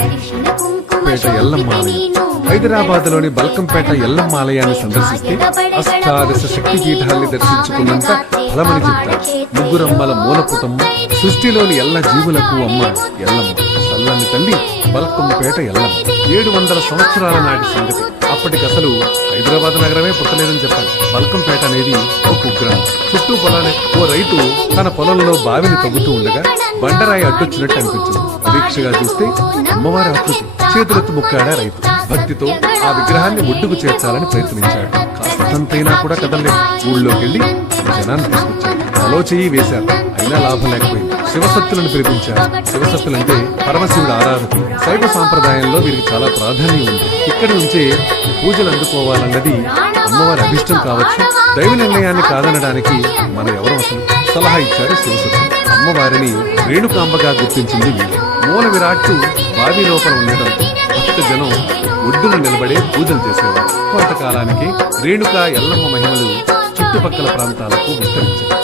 పేట ఎల్లమ్మ ఆలయం. హైదరాబాద్ లోని బల్కంపేట ఎల్లమ్మ ఆలయాన్ని సందర్శిస్తే అష్టాదశ శక్తి పీఠాల్ని దర్శించుకున్నంత ఫలమని చెప్తారు. ముగ్గురమ్మల మూలపుటమ్మ, సృష్టిలోని ఎల్ల జీవులకు అమ్మ ఎల్లమ్మ, చల్లని తల్లి బల్కంపేట ఎల్లమ్మ. 700 సంవత్సరాల నాటి సంగతి. అప్పటికసలు హైదరాబాద్ నగరమే పుట్టలేదని చెప్పాలి. బల్కంపేట అనేది ఓ కుగ్రామం. చుట్టూ పొలాలే. ఓ రైతు తన పొలంలో బావిని తవ్వుతూ ఉండగా బండరాయి అడ్డొచ్చినట్టు అనిపించింది. పరీక్షగా చూస్తే అమ్మవారి ఆకృతి. చేతులెత్తు ముక్కాడా రైతు. భక్తితో ఆ విగ్రహాన్ని ఒడ్డుకు చేర్చాలని ప్రయత్నించాడు. కాస్తంతైనా కూడా కదలలేదు. ఊళ్ళోకెళ్లి జనాన్ని తీసుకొచ్చాడు. తలో చెయ్యి వేశారు. అయినా లాభం లేకపోయింది. శివసత్తులను పిలిపించారు. శివసత్తులంటే పరమశివుడు ఆరాధకులు. శైవ సాంప్రదాయంలో వీరికి చాలా ప్రాధాన్యం ఉంది. ఇక్కడి నుంచే పూజలు అందుకోవాలన్నది అమ్మవారి అభిష్టం కావచ్చు. దైవ నిర్ణయాన్ని కాదనడానికి మన ఎవరు అసలు? సలహా ఇచ్చారు శివసత్తులు. అమ్మవారిని రేణుకాంబగా గుర్తించింది వీరు. మూల విరాట్టు బావి లోపల ఉండడంతో భక్త జనం ఒడ్డున నిలబడే పూజలు చేసేవారు. కొంతకాలానికి రేణుకా ఎల్లమ్మ మహిమలు చుట్టుపక్కల ప్రాంతాలకు విస్తరించారు.